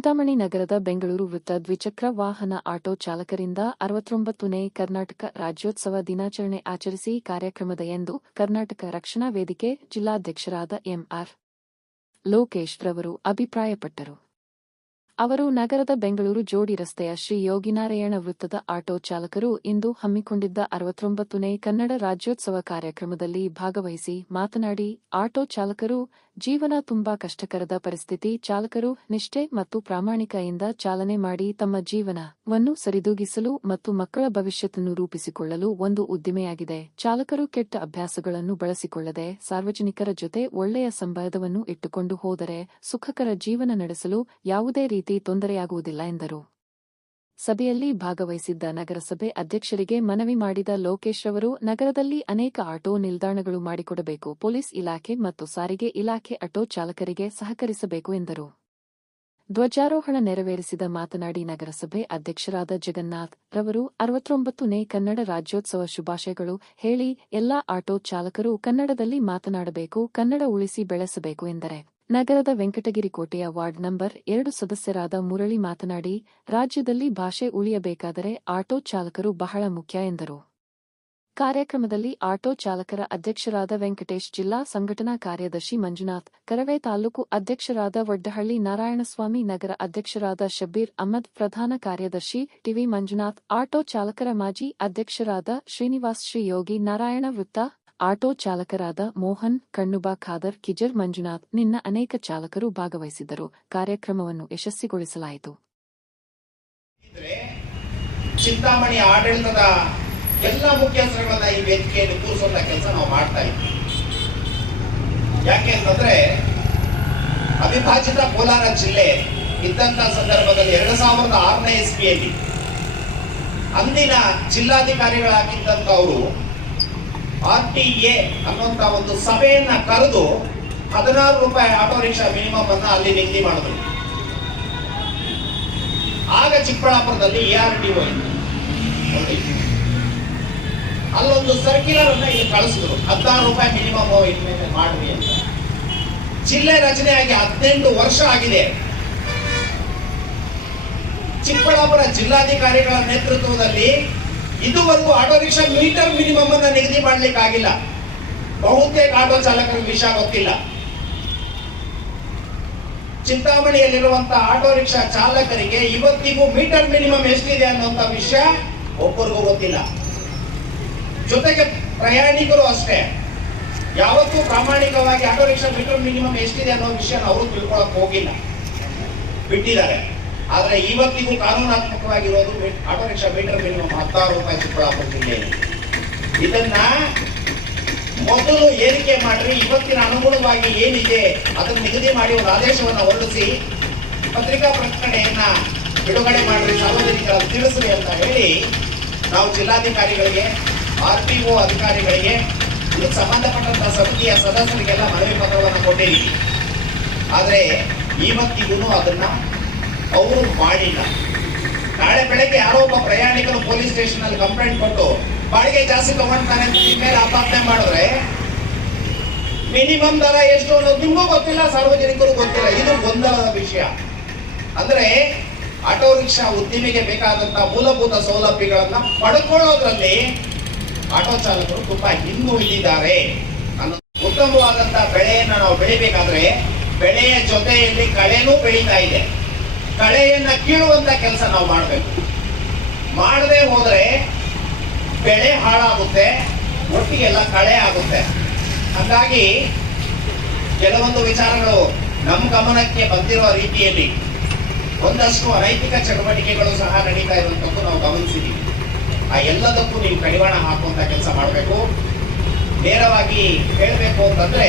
ಚಿಂತಾಮಣಿ ನಗರದ ಬೆಂಗಳೂರು ವೃತ್ತ ದ್ವಿಚಕ್ರ ವಾಹನ ಆಟೋ ಚಾಲಕರಿಂದ ಅರವತ್ತೊಂಬತ್ತನೇ ಕರ್ನಾಟಕ ರಾಜ್ಯೋತ್ಸವ ದಿನಾಚರಣೆ ಆಚರಿಸಿ ಕಾರ್ಯಕ್ರಮದ ಎಂದು ಕರ್ನಾಟಕ ರಕ್ಷಣಾ ವೇದಿಕೆ ಜಿಲ್ಲಾಧ್ಯಕ್ಷರಾದ ಎಂಆರ್ ಲೋಕೇಶ್ ರವರು ಅಭಿಪ್ರಾಯಪಟ್ಟರು. ಅವರು ನಗರದ ಬೆಂಗಳೂರು ಜೋಡಿ ರಸ್ತೆಯ ಶ್ರೀ ಯೋಗಿನಾರಾಯಣ ವೃತ್ತದ ಆಟೋ ಚಾಲಕರು ಇಂದು ಹಮ್ಮಿಕೊಂಡಿದ್ದ ಅರವತ್ತೊಂಬತ್ತನೇ ಕನ್ನಡ ರಾಜ್ಯೋತ್ಸವ ಕಾರ್ಯಕ್ರಮದಲ್ಲಿ ಭಾಗವಹಿಸಿ ಮಾತನಾಡಿ, ಆಟೋ ಚಾಲಕರು ಜೀವನ ತುಂಬಾ ಕಷ್ಟಕರದ ಪರಿಸ್ಥಿತಿ, ಚಾಲಕರು ನಿಷ್ಠೆ ಮತ್ತು ಪ್ರಾಮಾಣಿಕೆಯಿಂದ ಚಾಲನೆ ಮಾಡಿ ತಮ್ಮ ಜೀವನವನ್ನು ಸರಿದೂಗಿಸಲು ಮತ್ತು ಮಕ್ಕಳ ಭವಿಷ್ಯತನ್ನು ರೂಪಿಸಿಕೊಳ್ಳಲು ಒಂದು ಉದ್ದಿಮೆಯಾಗಿದೆ. ಚಾಲಕರು ಕೆಟ್ಟ ಅಭ್ಯಾಸಗಳನ್ನು ಬಳಸಿಕೊಳ್ಳದೆ ಸಾರ್ವಜನಿಕರ ಜೊತೆ ಒಳ್ಳೆಯ ಸಂಬಂಧವನ್ನು ಇಟ್ಟುಕೊಂಡು ಹೋದರೆ ಸುಖಕರ ಜೀವನ ನಡೆಸಲು ಯಾವುದೇ ರೀತಿ ತೊಂದರೆಯಾಗುವುದಿಲ್ಲ ಎಂದರು. ಸಭೆಯಲ್ಲಿ ಭಾಗವಹಿಸಿದ್ದ ನಗರಸಭೆ ಅಧ್ಯಕ್ಷರಿಗೆ ಮನವಿ ಮಾಡಿದ ಲೋಕೇಶ್ ಅವರು, ನಗರದಲ್ಲಿ ಅನೇಕ ಆಟೋ ನಿಲ್ದಾಣಗಳು ಮಾಡಿಕೊಡಬೇಕು, ಪೊಲೀಸ್ ಇಲಾಖೆ ಮತ್ತು ಸಾರಿಗೆ ಇಲಾಖೆ ಆಟೋ ಚಾಲಕರಿಗೆ ಸಹಕರಿಸಬೇಕು ಎಂದರು. ಧ್ವಜಾರೋಹಣ ನೆರವೇರಿಸಿದ ಮಾತನಾಡಿ ನಗರಸಭೆ ಅಧ್ಯಕ್ಷರಾದ ಜಗನ್ನಾಥ್ ರವರು, ಅರವತ್ತೊಂಬತ್ತನೇ ಕನ್ನಡ ರಾಜ್ಯೋತ್ಸವ ಶುಭಾಶಯಗಳು ಹೇಳಿ, ಎಲ್ಲಾ ಆಟೋ ಚಾಲಕರು ಕನ್ನಡದಲ್ಲಿ ಮಾತನಾಡಬೇಕು, ಕನ್ನಡ ಉಳಿಸಿ ಬೆಳೆಸಬೇಕು ಎಂದರೆ. ನಗರದ ವೆಂಕಟಗಿರಿ ಕೋಟೆಯ ವಾರ್ಡ್ ನಂಬರ್ ಎರಡು ಸದಸ್ಯರಾದ ಮುರಳಿ ಮಾತನಾಡಿ, ರಾಜ್ಯದಲ್ಲಿ ಭಾಷೆ ಉಳಿಯಬೇಕಾದರೆ ಆಟೋ ಚಾಲಕರು ಬಹಳ ಮುಖ್ಯ ಎಂದರು. ಕಾರ್ಯಕ್ರಮದಲ್ಲಿ ಆಟೋ ಚಾಲಕರ ಅಧ್ಯಕ್ಷರಾದ ವೆಂಕಟೇಶ್, ಜಿಲ್ಲಾ ಸಂಘಟನಾ ಕಾರ್ಯದರ್ಶಿ ಮಂಜುನಾಥ್, ಕರವೇ ತಾಲೂಕು ಅಧ್ಯಕ್ಷರಾದ ವಡ್ಡಹಳ್ಳಿ ನಾರಾಯಣಸ್ವಾಮಿ, ನಗರ ಅಧ್ಯಕ್ಷರಾದ ಶಬ್ಬೀರ್ ಅಹಮದ್, ಪ್ರಧಾನ ಕಾರ್ಯದರ್ಶಿ ಟಿವಿ ಮಂಜುನಾಥ್, ಆಟೋ ಚಾಲಕರ ಮಾಜಿ ಅಧ್ಯಕ್ಷರಾದ ಶ್ರೀನಿವಾಸ್ ಶ್ರೀ ಯೋಗಿ ನಾರಾಯಣ ವೃತ್ತ ಆಟೋ ಚಾಲಕರಾದ ಮೋಹನ್, ಕಣ್ಣುಬಾ, ಖಾದರ್, ಕಿಜರ್, ಮಂಜುನಾಥ್ ನಿನ್ನ ಅನೇಕ ಚಾಲಕರು ಭಾಗವಹಿಸಿದ್ದರು. ಕಾರ್ಯಕ್ರಮವನ್ನು ಯಶಸ್ವಿಗೊಳಿಸಲಾಯಿತು. ಚಿಂತಾಮಣಿ ಆಡಳಿತದ ಎಲ್ಲ ಮುಖ್ಯಸ್ಥರುಗಳನ್ನ ಈ ವೇದಿಕೆಯಲ್ಲಿ ಕೂರಿಸುವಂತ ಕೆಲಸ ನಾವು ಮಾಡ್ತಾ ಇದ್ವಿ. ಯಾಕೆ ಅಂತಂದ್ರೆ, ಅವಿಭಾಜಿತ ಕೋಲಾರ ಜಿಲ್ಲೆ ಇದ್ದಂತ ಸಂದರ್ಭದಲ್ಲಿ ಎರಡು ಸಾವಿರದ ಆರನೇ ಇಸ್ವಿಯಲ್ಲಿ ಅಂದಿನ ಜಿಲ್ಲಾಧಿಕಾರಿಗಳಾಗಿದ್ದಂತ ಆರ್ ಟಿ ಎ ಅನ್ನುವಂತ ಒಂದು ಸಭೆಯನ್ನ ಕರೆದು ಹದಿನಾರು ರೂಪಾಯಿ ಆಟೋ ರಿಕ್ಷಾ ಮಿನಿಮಮ್ ಅನ್ನ ಅಲ್ಲಿ ನಿಗದಿ ಮಾಡಿದ್ರು. ಆಗ ಚಿಕ್ಕಬಳ್ಳಾಪುರದಲ್ಲಿ ಎ ಆರ್ ಟಿ ಅಲ್ಲೊಂದು ಸರ್ಕ್ಯುಲರ್ ಅನ್ನ ಇಲ್ಲಿ ಕಳಿಸಿದ್ರು. ಹದಿನಾರು ರೂಪಾಯಿ ಮಿನಿಮಮ್ ಇನ್ಮೇಲೆ ಮಾಡ್ರಿ ಅಂತ. ಜಿಲ್ಲೆ ರಚನೆಯಾಗಿ ಹದಿನೆಂಟು ವರ್ಷ ಆಗಿದೆ. ಚಿಕ್ಕಬಳ್ಳಾಪುರ ಜಿಲ್ಲಾಧಿಕಾರಿಗಳ ನೇತೃತ್ವದಲ್ಲಿ ಇದುವರೆಗೂ ಆಟೋ ರಿಕ್ಷಾ ಮೀಟರ್ ಮಿನಿಮಮ್ ಅನ್ನ ನಿಗದಿ ಮಾಡ್ಲಿಕ್ಕೆ ಆಗಿಲ್ಲ ಬಹುತೇಕ ಆಟೋ ಚಾಲಕರ ವಿಷಯ ಗೊತ್ತಿಲ್ಲ. ಚಿಂತಾಮಣಿಯಲ್ಲಿರುವಂತಹ ಆಟೋ ರಿಕ್ಷಾ ಚಾಲಕರಿಗೆ ಇವತ್ತಿಗೂ ಮೀಟರ್ ಮಿನಿಮಮ್ ಎಷ್ಟಿದೆ ಅನ್ನುವಂತ ವಿಷಯ ಒಬ್ಬರಿಗೂ ಗೊತ್ತಿಲ್ಲ. ಜೊತೆಗೆ ಪ್ರಯಾಣಿಕರು ಅಷ್ಟೇ. ಯಾವತ್ತೂ ಪ್ರಾಮಾಣಿಕವಾಗಿ ಆಟೋ ರಿಕ್ಷಾ ಮೀಟರ್ ಮಿನಿಮಮ್ ಎಷ್ಟಿದೆ ಅನ್ನೋ ವಿಷಯ ಅವರು ತಿಳ್ಕೊಳಕ್ ಹೋಗಿಲ್ಲ. ಬಿಟ್ಟಿದ್ದಾರೆ. ಆದ್ರೆ ಇವತ್ತಿಗೂ ಕಾನೂನಾತ್ಮಕವಾಗಿರೋದು ಆಟೋ ರಿಕ್ಷಾ ಮೀಟರ್ ಮಿನಿಮಮ್ ಹತ್ತಾರು ರೂಪಾಯಿ ಚಿಕ್ಕಬಳ್ಳಾಪುರ ಜಿಲ್ಲೆಯಲ್ಲಿ. ಇದನ್ನ ಮೊದಲು ಏರಿಕೆ ಮಾಡ್ರಿ, ಇವತ್ತಿನ ಅನುಗುಣವಾಗಿ ಏನಿದೆ ಅದನ್ನು ನಿಗದಿ ಮಾಡಿ ಒಂದು ಆದೇಶವನ್ನು ಹೊರಡಿಸಿ, ಪತ್ರಿಕಾ ಪ್ರಕಟಣೆಯನ್ನ ಬಿಡುಗಡೆ ಮಾಡ್ರಿ, ಸಾರ್ವಜನಿಕರ ತಿಳಿಸ್ರಿ ಅಂತ ಹೇಳಿ ನಾವು ಜಿಲ್ಲಾಧಿಕಾರಿಗಳಿಗೆ, ಆರ್ ಪಿ ಒ ಅಧಿಕಾರಿಗಳಿಗೆ ಇದಕ್ಕೆ ಸಂಬಂಧಪಟ್ಟಂತ ಸಮಿತಿಯ ಸದಸ್ಯರಿಗೆಲ್ಲ ಮನವಿ ಪತ್ರವನ್ನು ಕೊಟ್ಟಿದ್ದೀವಿ. ಆದರೆ ಇವತ್ತಿಗೂ ಅದನ್ನ ಅವರು ಮಾಡಿಲ್ಲ. ನಾಳೆ ಬೆಳಗ್ಗೆ ಯಾರೋ ಒಬ್ಬ ಪ್ರಯಾಣಿಕರು ಪೊಲೀಸ್ ಸ್ಟೇಷನ್ ಅಲ್ಲಿ ಕಂಪ್ಲೇಂಟ್ ಕೊಟ್ಟು ಬಾಡಿಗೆ ಜಾಸ್ತಿ ತಗೊಂಡ್ತಾನೆ ಮೇಲೆ ಆಪಾದನೆ ಮಾಡಿದ್ರೆ ಮಿನಿಮಮ್ ದರ ಎಷ್ಟು ಅನ್ನೋದು ನಿಮಗೂ ಗೊತ್ತಿಲ್ಲ ಸಾರ್ವಜನಿಕರು ಗೊತ್ತಿಲ್ಲ. ಇದು ಗೊಂದಲದ ವಿಷಯ. ಅಂದ್ರೆ ಆಟೋ ರಿಕ್ಷಾ ಉದ್ದಿಮೆಗೆ ಬೇಕಾದಂತ ಮೂಲಭೂತ ಸೌಲಭ್ಯಗಳನ್ನ ಪಡ್ಕೊಳ್ಳೋದ್ರಲ್ಲಿ ಆಟೋ ಚಾಲಕರು ತುಂಬಾ ಹಿಂದುಳಿದಿದ್ದಾರೆ ಅನ್ನೋದು ಉತ್ತಮವಾದಂತ ಬೆಳೆಯನ್ನ ನಾವು ಬೆಳಿಬೇಕಾದ್ರೆ ಬೆಳೆಯ ಜೊತೆಯಲ್ಲಿ ಕಳೆನೂ ಬೆಳೀತಾ ಇದೆ. ಕಳೆಯನ್ನ ಕೀಳುವಂತ ಕೆಲಸ ನಾವು ಮಾಡಬೇಕು. ಮಾಡದೆ ಹೋದ್ರೆ ಬೆಳೆ ಹಾಳಾಗುತ್ತೆ, ಒಟ್ಟಿಗೆಲ್ಲ ಕಳೆ ಆಗುತ್ತೆ. ಹಾಗಾಗಿ ಕೆಲವೊಂದು ವಿಚಾರಗಳು ನಮ್ಮ ಗಮನಕ್ಕೆ ಬಂದಿರುವ ರೀತಿಯಲ್ಲಿ ಒಂದಷ್ಟು ಅನೈತಿಕ ಚಟುವಟಿಕೆಗಳು ಸಹ ನಡೀತಾ ಇರುವಂತದ್ದು ನಾವು ಗಮನಿಸಿದ್ದೀವಿ ಆ ಎಲ್ಲದಕ್ಕೂ ನೀವು ಕಡಿವಾಣ ಹಾಕುವಂತ ಕೆಲಸ ಮಾಡಬೇಕು. ನೇರವಾಗಿ ಹೇಳಬೇಕು ಅಂತಂದ್ರೆ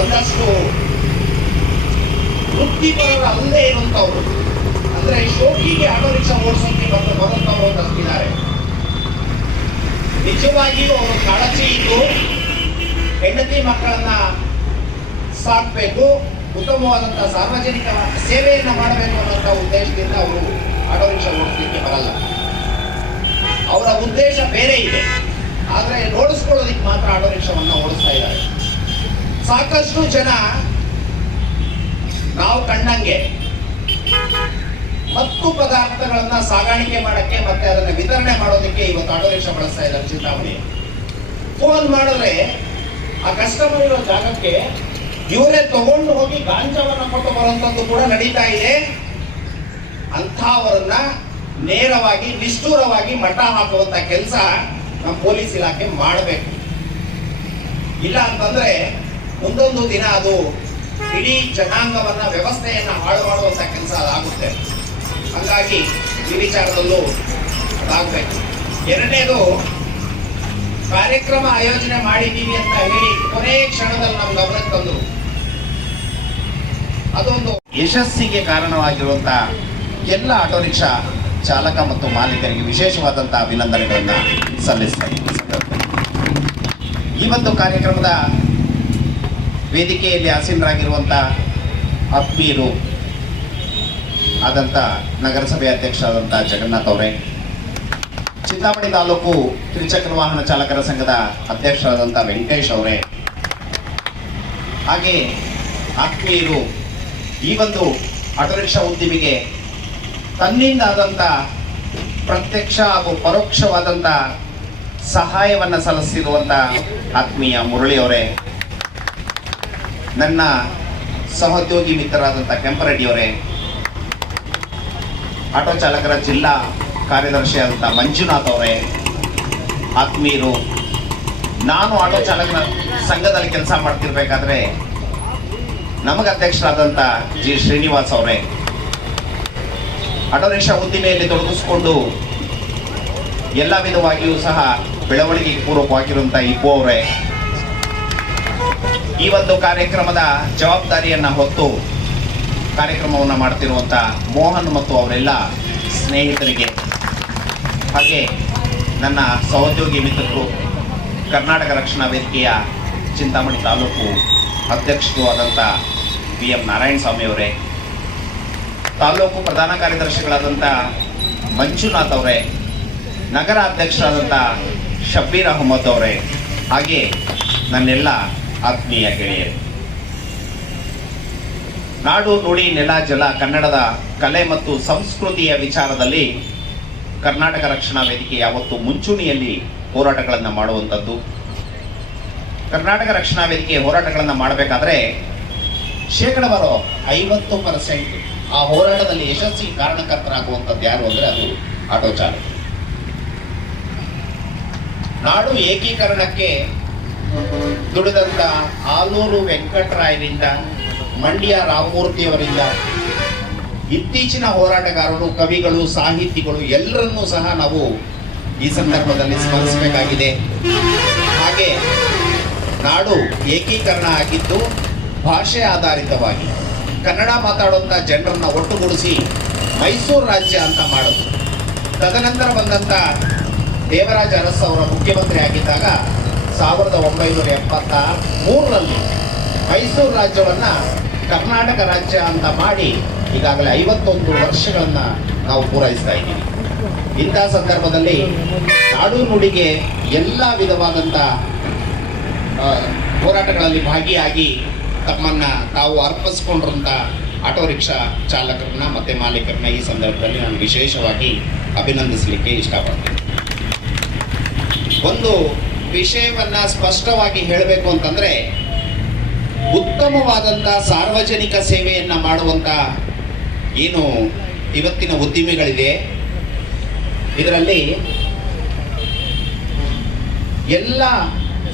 ಒಂದಷ್ಟು ವೃತ್ತಿಪರರು ಅಲ್ಲದೆ ಇರುವಂತವ್ರು. ಅಂದ್ರೆ ಶೋಕಿಗೆ ಆಟೋ ರಿಕ್ಷಾ ಓಡಿಸೋಕೆ ಬಂದು ಬರುತ್ತವರು ಒಂದಷ್ಟು ಇದ್ದಾರೆ ನಿಜವಾಗಿಯೂ ಅವರು ಕಾಳಜಿ ಇದ್ದು ಹೆಂಡತಿ ಮಕ್ಕಳನ್ನ ಸಾಕ್ಬೇಕು ಉತ್ತಮವಾದಂತಹ ಸಾರ್ವಜನಿಕ ಸೇವೆಯನ್ನ ಮಾಡಬೇಕು ಅನ್ನೋಂಥ ಉದ್ದೇಶದಿಂದ ಅವರು ಆಟೋ ರಿಕ್ಷಾ ಓಡಿಸ್ಲಿಕ್ಕೆ ಬರಲ್ಲ. ಅವರ ಉದ್ದೇಶ ಬೇರೆ ಇದೆ. ಆದ್ರೆ ನೋಡಿಸ್ಕೊಳ್ಳೋದಿಕ್ಕೆ ಮಾತ್ರ ಆಟೋ ರಿಕ್ಷಾವನ್ನ ಓಡಿಸ್ತಾ ಇದ್ದಾರೆ. ಸಾಕಷ್ಟು ಜನ ನಾವು ಕಂಡಂಗೆ ಮತ್ತು ಪದಾರ್ಥಗಳನ್ನ ಸಾಗಾಣಿಕೆ ಮಾಡಕ್ಕೆ ಮತ್ತೆ ಅದನ್ನ ವಿತರಣೆ ಮಾಡೋದಕ್ಕೆ ಇವತ್ತು ಆಟೋ ರಿಕ್ಷಾ ಬಳಸ್ತಾ ಇದ್ದಾರೆ ಚಿಂತಾಮಣಿ. ಫೋನ್ ಮಾಡಿದ್ರೆ ಆ ಕಸ್ಟಮರ್ ಇರೋ ಜಾಗಕ್ಕೆ ಇವರೇ ತಗೊಂಡು ಹೋಗಿ ಗಾಂಜಾವನ್ನ ಕೊಟ್ಟು ಬರುವಂತದ್ದು ಕೂಡ ನಡೀತಾ ಇದೆ. ಅಂಥವರನ್ನ ನೇರವಾಗಿ, ನಿಷ್ಠೂರವಾಗಿ ಮಠ ಹಾಕುವಂತ ಕೆಲಸ ನಮ್ಮ ಪೊಲೀಸ್ ಇಲಾಖೆ ಮಾಡಬೇಕು. ಇಲ್ಲ ಅಂತಂದ್ರೆ ಮುಂದೊಂದು ದಿನ ಅದು ಇಡೀ ಜನಾಂಗವನ್ನ ವ್ಯವಸ್ಥೆಯನ್ನ ಹಾಳು ಮಾಡುವಂತ ಕೆಲಸ ಅದಾಗುತ್ತೆ. ಹಾಗಾಗಿ ಈ ವಿಚಾರದಲ್ಲೂ ಅದಾಗಬೇಕು. ಎರಡನೇದು, ಕಾರ್ಯಕ್ರಮ ಆಯೋಜನೆ ಮಾಡಿದ್ದೀವಿ ಅಂತ ಹೇಳಿ ಕೊನೆ ಕ್ಷಣದಲ್ಲಿ ನಮ್ಮ ಗಮನಕ್ಕೆ ತಂದು ಅದೊಂದು ಯಶಸ್ಸಿಗೆ ಕಾರಣವಾಗಿರುವಂತ ಎಲ್ಲ ಆಟೋ ರಿಕ್ಷಾ ಚಾಲಕ ಮತ್ತು ಮಾಲೀಕರಿಗೆ ವಿಶೇಷವಾದಂತಹ ಅಭಿನಂದನೆಗಳನ್ನ ಸಲ್ಲಿಸ್ತಾ ಈ ಒಂದು ಕಾರ್ಯಕ್ರಮದ ವೇದಿಕೆಯಲ್ಲಿ ಆಸೀನರಾಗಿರುವಂತ ಆತ್ಮೀಯರು ಆದಂತ ನಗರಸಭೆ ಅಧ್ಯಕ್ಷರಾದಂಥ ಜಗನ್ನಾಥ್ ಅವರೇ, ಚಿಂತಾಮಣಿ ತಾಲೂಕು ತ್ರಿಚಕ್ರ ವಾಹನ ಚಾಲಕರ ಸಂಘದ ಅಧ್ಯಕ್ಷರಾದಂಥ ವೆಂಕಟೇಶ್ ಅವರೇ, ಹಾಗೆ ಆತ್ಮೀಯರು ಈ ಒಂದು ಆಟೋ ರಿಕ್ಷಾ ಉದ್ಯಮಿಗೆ ತನ್ನಿಂದ ಆದಂಥ ಪ್ರತ್ಯಕ್ಷ ಹಾಗೂ ಪರೋಕ್ಷವಾದಂಥ ಸಹಾಯವನ್ನು ಸಲ್ಲಿಸಿರುವಂಥ ಆತ್ಮೀಯ ಮುರಳಿ ಅವರೇ ನನ್ನ ಸಹೋದ್ಯೋಗಿ ಮಿತ್ರರಾದಂಥ ಕೆಂಪರೆಡ್ಡಿಯವರೇ, ಆಟೋ ಚಾಲಕರ ಜಿಲ್ಲಾ ಕಾರ್ಯದರ್ಶಿ ಅಂತ ಮಂಜುನಾಥ್ ಅವರೇ, ಆತ್ಮೀಯರು, ನಾನು ಆಟೋ ಚಾಲಕನ ಸಂಘದಲ್ಲಿ ಕೆಲಸ ಮಾಡ್ತಿರ್ಬೇಕಾದ್ರೆ ನಮಗೆ ಅಧ್ಯಕ್ಷರಾದಂಥ ಜಿ. ಶ್ರೀನಿವಾಸ್ ಅವರೇ, ಆಟೋ ರಿಕ್ಷಾ ಉದ್ದಿಮೆಯಲ್ಲಿ ತೊಡಗಿಸ್ಕೊಂಡು ಎಲ್ಲ ವಿಧವಾಗಿಯೂ ಸಹ ಬೆಳವಣಿಗೆಗೆ ಪೂರ್ವಕವಾಗಿರುವಂಥ ಇಬ್ಬು ಅವರೇ ಈ ಒಂದು ಕಾರ್ಯಕ್ರಮದ ಜವಾಬ್ದಾರಿಯನ್ನ ಹೊತ್ತು ಕಾರ್ಯಕ್ರಮವನ್ನು ಮಾಡ್ತಿರುವಂಥ ಮೋಹನ್ ಮತ್ತು ಅವರೆಲ್ಲ ಸ್ನೇಹಿತರಿಗೆ ಹಾಗೆ ನನ್ನ ಸಹೋದ್ಯೋಗಿ ಮಿತ್ರರು, ಕರ್ನಾಟಕ ರಕ್ಷಣಾ ವೇದಿಕೆಯ ಚಿಂತಾಮಣಿ ತಾಲೂಕು ಅಧ್ಯಕ್ಷರು ಆದಂಥ ಬಿ ಎಂ ನಾರಾಯಣ ಸ್ವಾಮಿ ಅವರೇ, ತಾಲೂಕು ಪ್ರಧಾನ ಕಾರ್ಯದರ್ಶಿಗಳಾದಂಥ ಮಂಜುನಾಥ್ ಅವರೇ, ನಗರ ಅಧ್ಯಕ್ಷರಾದಂಥ ಶಬ್ಬೀರ್ ಅಹಮದ್ ಅವರೇ, ಹಾಗೆ ನನ್ನೆಲ್ಲ ಆತ್ಮೀಯ ಗೆಳೆಯರು, ನಾಡು ನುಡಿ ನೆಲ ಜಲ ಕನ್ನಡದ ಕಲೆ ಮತ್ತು ಸಂಸ್ಕೃತಿಯ ವಿಚಾರದಲ್ಲಿ ಕರ್ನಾಟಕ ರಕ್ಷಣಾ ವೇದಿಕೆ ಯಾವತ್ತು ಮುಂಚೂಣಿಯಲ್ಲಿ ಹೋರಾಟಗಳನ್ನು ಮಾಡುವಂಥದ್ದು. ಕರ್ನಾಟಕ ರಕ್ಷಣಾ ವೇದಿಕೆ ಹೋರಾಟಗಳನ್ನು ಮಾಡಬೇಕಾದ್ರೆ ಶೇಕಡವಾರು ಐವತ್ತು ಪರ್ಸೆಂಟ್ ಆ ಹೋರಾಟದಲ್ಲಿ ಯಶಸ್ವಿ ಕಾರಣಕರ್ತರಾಗುವಂಥದ್ದು ಯಾರು ಅಂದರೆ ಅದು ಆಟೋ ಚಾಲಕ ನಾಡು ಏಕೀಕರಣಕ್ಕೆ ದುಡಿದಂತ ಆಲೂರು ವೆಂಕಟರಾಯರಿಂದ, ಮಂಡ್ಯ ರಾಮಮೂರ್ತಿಯವರಿಂದ, ಇತ್ತೀಚಿನ ಹೋರಾಟಗಾರರು, ಕವಿಗಳು, ಸಾಹಿತಿಗಳು ಎಲ್ಲರನ್ನೂ ಸಹ ನಾವು ಈ ಸಂದರ್ಭದಲ್ಲಿ ಸ್ಮರಿಸಬೇಕಾಗಿದೆ. ಹಾಗೆ ನಾಡು ಏಕೀಕರಣ ಆಗಿದ್ದು, ಭಾಷೆ ಆಧಾರಿತವಾಗಿ ಕನ್ನಡ ಮಾತಾಡುವಂಥ ಜನರನ್ನು ಒಟ್ಟುಗೂಡಿಸಿ ಮೈಸೂರು ರಾಜ್ಯ ಅಂತ ಮಾಡೋದು. ತದನಂತರ ಬಂದಂಥ ದೇವರಾಜ ಅರಸ್ ಅವರ ಮುಖ್ಯಮಂತ್ರಿ ಆಗಿದ್ದಾಗ ಸಾವಿರದ ಒಂಬೈನೂರ ಎಪ್ಪತ್ತ ಮೂರರಲ್ಲಿ ಮೈಸೂರು ರಾಜ್ಯವನ್ನ ಕರ್ನಾಟಕ ರಾಜ್ಯ ಅಂತ ಮಾಡಿ ಈಗಾಗಲೇ ಐವತ್ತೊಂದು ವರ್ಷಗಳನ್ನ ನಾವು ಪೂರೈಸ್ತಾ ಇದ್ದೀವಿ. ಇಂಥ ಸಂದರ್ಭದಲ್ಲಿ ನಾಡು ನುಡಿಗೆ ಎಲ್ಲ ವಿಧವಾದಂಥ ಹೋರಾಟಗಳಲ್ಲಿ ಭಾಗಿಯಾಗಿ ತಮ್ಮನ್ನ ತಾವು ಅರ್ಪಿಸ್ಕೊಂಡಿರುವಂಥ ಆಟೋ ರಿಕ್ಷಾ ಚಾಲಕರನ್ನ ಮತ್ತೆ ಮಾಲೀಕರನ್ನ ಈ ಸಂದರ್ಭದಲ್ಲಿ ನಾನು ವಿಶೇಷವಾಗಿ ಅಭಿನಂದಿಸಲಿಕ್ಕೆ ಇಷ್ಟಪಡ್ತೀನಿ. ಒಂದು ವಿಷಯವನ್ನ ಸ್ಪಷ್ಟವಾಗಿ ಹೇಳಬೇಕು ಅಂತಂದ್ರೆ, ಉತ್ತಮವಾದಂತ ಸಾರ್ವಜನಿಕ ಸೇವೆಯನ್ನ ಮಾಡುವಂತ ಏನು ಇವತ್ತಿನ ಉದ್ದಿಮೆಗಳಿದೆ. ಇದರಲ್ಲಿ ಎಲ್ಲ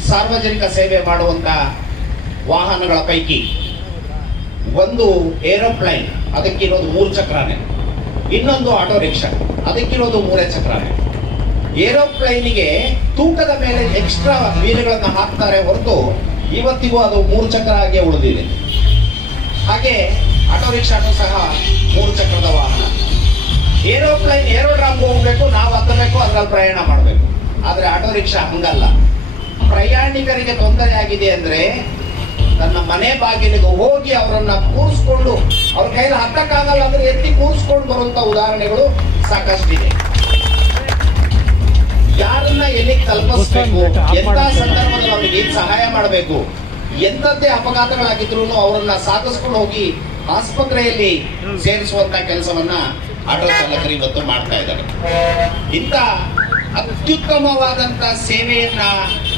ಸಾರ್ವಜನಿಕ ಸೇವೆ ಮಾಡುವಂತ ವಾಹನಗಳ ಪೈಕಿ ಒಂದು ಏರೋಪ್ಲೈನ್, ಅದಕ್ಕಿರೋದು ಮೂರು ಚಕ್ರನೇ. ಇನ್ನೊಂದು ಆಟೋ ರಿಕ್ಷಾ, ಅದಕ್ಕಿರೋದು ಮೂರೇ ಚಕ್ರನೇ. ಏರೋಪ್ಲೈನಿಗೆ ತೂಕದ ಮೇಲೆ ಎಕ್ಸ್ಟ್ರಾ ಮೀನುಗಳನ್ನು ಹಾಕ್ತಾರೆ ಹೊರತು ಇವತ್ತಿಗೂ ಅದು ಮೂರು ಚಕ್ರ ಆಗಿ ಉಳಿದಿದೆ. ಹಾಗೆ ಆಟೋ ರಿಕ್ಷಾನು ಸಹ ಮೂರು ಚಕ್ರದ ವಾಹನ. ಏರೋಪ್ಲೈನ್ ಏರೋಡ್ರಾಮ್ ಹೋಗ್ಬೇಕು, ನಾವು ಹತ್ತಬೇಕು, ಅದ್ರಲ್ಲಿ ಪ್ರಯಾಣ ಮಾಡಬೇಕು. ಆದರೆ ಆಟೋ ರಿಕ್ಷಾ ಹಂಗಲ್ಲ. ಪ್ರಯಾಣಿಕರಿಗೆ ತೊಂದರೆ ಆಗಿದೆ ಅಂದ್ರೆ ತನ್ನ ಮನೆ ಬಾಗಿಲಿಗೆ ಹೋಗಿ ಅವರನ್ನ ಕೂರಿಸ್ಕೊಂಡು, ಅವ್ರ ಕೈಯಲ್ಲಿ ಹತ್ತಕ್ಕಾಗಲ್ಲ ಅಂದ್ರೆ ಎತ್ತಿ ಕೂರಿಸ್ಕೊಂಡು ಬರುವಂತ ಉದಾಹರಣೆಗಳು ಸಾಕಷ್ಟಿದೆ. ಯಾರನ್ನ ಎಲ್ಲಿಗೆ ತಲುಪಿಸ್ಬೇಕು ಎಂತ ಸಂದರ್ಭದಲ್ಲಿ ಅವ್ರಿಗೆ ಏನ್ ಸಹಾಯ ಮಾಡಬೇಕು ಎಂತದ್ದೇ ಅಪಘಾತಗಳಾಗಿದ್ರು ಅವರನ್ನ ಸಾಗಿಸ್ಕೊಂಡು ಹೋಗಿ ಆಸ್ಪತ್ರೆಯಲ್ಲಿ ಸೇರಿಸುವಂತ ಕೆಲಸವನ್ನ ಆಟೋ ಚಾಲಕರು ಇವತ್ತು ಮಾಡ್ತಾ ಇದ್ದಾರೆ. ಇಂಥ ಅತ್ಯುತ್ತಮವಾದಂತ ಸೇವೆಯನ್ನ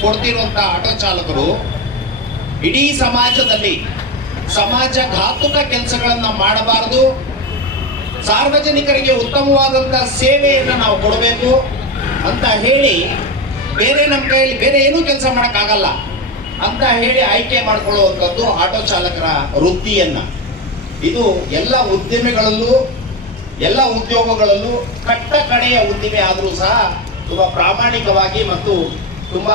ಕೊಡ್ತಿರುವಂತ ಆಟೋ ಚಾಲಕರು ಇಡೀ ಸಮಾಜದಲ್ಲಿ ಸಮಾಜ ಘಾತುಕ ಕೆಲಸಗಳನ್ನ ಮಾಡಬಾರದು. ಸಾರ್ವಜನಿಕರಿಗೆ ಉತ್ತಮವಾದಂತ ಸೇವೆಯನ್ನ ನಾವು ಕೊಡಬೇಕು. ಅಂತ ಹೇಳಿ ಬೇರೆ ನಮ್ಮ ಕೈಯಲ್ಲಿ ಬೇರೆ ಏನೂ ಕೆಲಸ ಮಾಡೋಕ್ಕಾಗಲ್ಲ ಅಂತ ಹೇಳಿ ಆಯ್ಕೆ ಮಾಡ್ಕೊಳ್ಳುವಂಥದ್ದು ಆಟೋ ಚಾಲಕರ ವೃತ್ತಿಯನ್ನ. ಇದು ಎಲ್ಲ ಉದ್ದಿಮೆಗಳಲ್ಲೂ, ಎಲ್ಲ ಉದ್ಯೋಗಗಳಲ್ಲೂ ಕಟ್ಟ ಕಡೆಯ ಉದ್ದಿಮೆ ಆದರೂ ಸಹ ತುಂಬ ಪ್ರಾಮಾಣಿಕವಾಗಿ ಮತ್ತು ತುಂಬ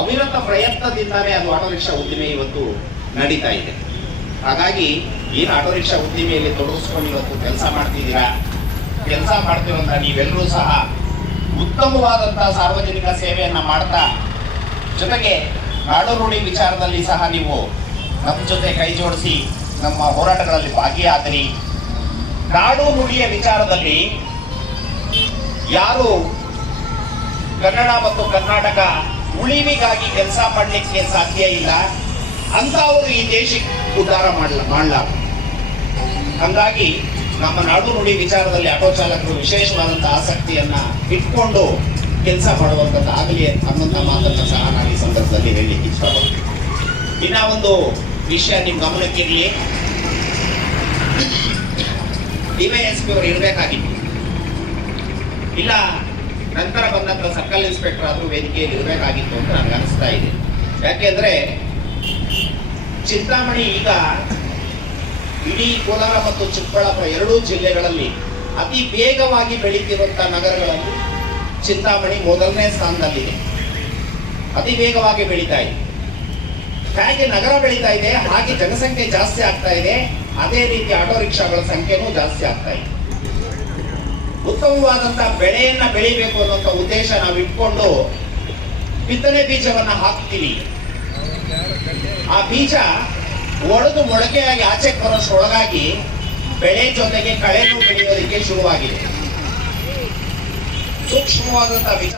ಅವಿರತ ಪ್ರಯತ್ನದಿಂದಾನೇ ಅದು ಆಟೋ ರಿಕ್ಷಾ ಉದ್ದಿಮೆ ಇವತ್ತು ನಡೀತಾ ಇದೆ. ಹಾಗಾಗಿ ಏನು ಆಟೋ ರಿಕ್ಷಾ ಉದ್ದಿಮೆಯಲ್ಲಿ ತೊಡಗಿಸ್ಕೊಂಡು ಇವತ್ತು ಕೆಲಸ ಮಾಡ್ತಿದ್ದೀರಾ? ಕೆಲಸ ಮಾಡ್ತಿರೋಂಥ ನೀವೆಲ್ಲರೂ ಸಹ ಉತ್ತಮವಾದಂತಹ ಸಾರ್ವಜನಿಕ ಸೇವೆಯನ್ನು ಮಾಡ್ತಾ, ಜೊತೆಗೆ ನಾಡು ವಿಚಾರದಲ್ಲಿ ಸಹ ನೀವು ನಮ್ಮ ಜೊತೆ ಕೈ ಜೋಡಿಸಿ ನಮ್ಮ ಹೋರಾಟಗಳಲ್ಲಿ ಭಾಗಿಯಾದಿರಿ. ನಾಡು ನುಡಿಯ ವಿಚಾರದಲ್ಲಿ ಯಾರು ಕನ್ನಡ ಮತ್ತು ಕರ್ನಾಟಕ ಉಳಿವಿಗಾಗಿ ಕೆಲಸ ಮಾಡಲಿಕ್ಕೆ ಸಾಧ್ಯ ಇಲ್ಲ ಅಂತ ಅವರು ಈ ದೇಶಕ್ಕೆ ಉದ್ಧಾರ ಮಾಡಲ ಮಾಡಲಾರ ಹಂಗಾಗಿ ನಮ್ಮ ನಾಡು ನುಡಿ ವಿಚಾರದಲ್ಲಿ ಆಟೋ ಚಾಲಕರು ವಿಶೇಷವಾದಂತಹ ಆಸಕ್ತಿಯನ್ನ ಇಟ್ಕೊಂಡು ಕೆಲಸ ಮಾಡುವಂಥದ್ದು ಆಗಲಿ ಅನ್ನೋಂಥ ಮಾತನ್ನ ಸಹ ನಾನು ಈ ಸಂದರ್ಭದಲ್ಲಿ ಹೇಳಲಿಕ್ಕೆ ಇಷ್ಟಪಡ್ತೀನಿ. ಇನ್ನ ಒಂದು ವಿಷಯ ನಿಮ್ ಗಮನಕ್ಕಿರಲಿ ಡಿವೈಎಸ್ಪಿ ಅವರು ಇರಬೇಕಾಗಿತ್ತು. ಇಲ್ಲ, ನಂತರ ಬಂದಂತ ಸರ್ಕಲ್ ಇನ್ಸ್ಪೆಕ್ಟರ್ ಆದ್ರೂ ವೇದಿಕೆಯಲ್ಲಿ ಇರಬೇಕಾಗಿತ್ತು ಅಂತ ನನಗೆ ಅನಿಸ್ತಾ ಇದೆ. ಯಾಕೆಂದ್ರೆ ಚಿಂತಾಮಣಿ ಈಗ ಇಡೀ ಕೋಲಾರ ಮತ್ತು ಚಿಕ್ಕಬಳ್ಳಾಪುರ ಎರಡೂ ಜಿಲ್ಲೆಗಳಲ್ಲಿ ಅತಿ ವೇಗವಾಗಿ ಬೆಳೀತಿರುವಂತಹ ನಗರಗಳಲ್ಲಿ ಚಿಂತಾಮಣಿ ಮೊದಲನೇ ಸ್ಥಾನದಲ್ಲಿದೆ. ಅತಿ ವೇಗವಾಗಿ ಬೆಳೀತಾ ಇದೆ. ಹೇಗೆ ನಗರ ಬೆಳೀತಾ ಇದೆ, ಹಾಗೆ ಜನಸಂಖ್ಯೆ ಜಾಸ್ತಿ ಆಗ್ತಾ ಇದೆ, ಅದೇ ರೀತಿ ಆಟೋ ರಿಕ್ಷಾಗಳ ಸಂಖ್ಯೆನೂ ಜಾಸ್ತಿ ಆಗ್ತಾ ಇದೆ. ಉತ್ತಮವಾದಂತಹ ಬೆಳೆಯನ್ನ ಬೆಳಿಬೇಕು ಅನ್ನುವಂಥ ಉದ್ದೇಶ ನಾವು ಇಟ್ಕೊಂಡು ಬಿತ್ತನೆ ಬೀಜವನ್ನ ಹಾಕ್ತೀವಿ. ಆ ಬೀಜ ಒಡೆದು ಮೊಳಕೆಯಾಗಿ ಆಚೆಗೆ ಬರೋಷ್ಟೊಳಗಾಗಿ ಬೆಳೆ ಜೊತೆಗೆ ಕಳೆನೂ ಬೆಳೆಯೋದಕ್ಕೆ ಶುರುವಾಗಿದೆ. ಸೂಕ್ಷ್ಮವಾದಂತಹ ವಿಚಾರ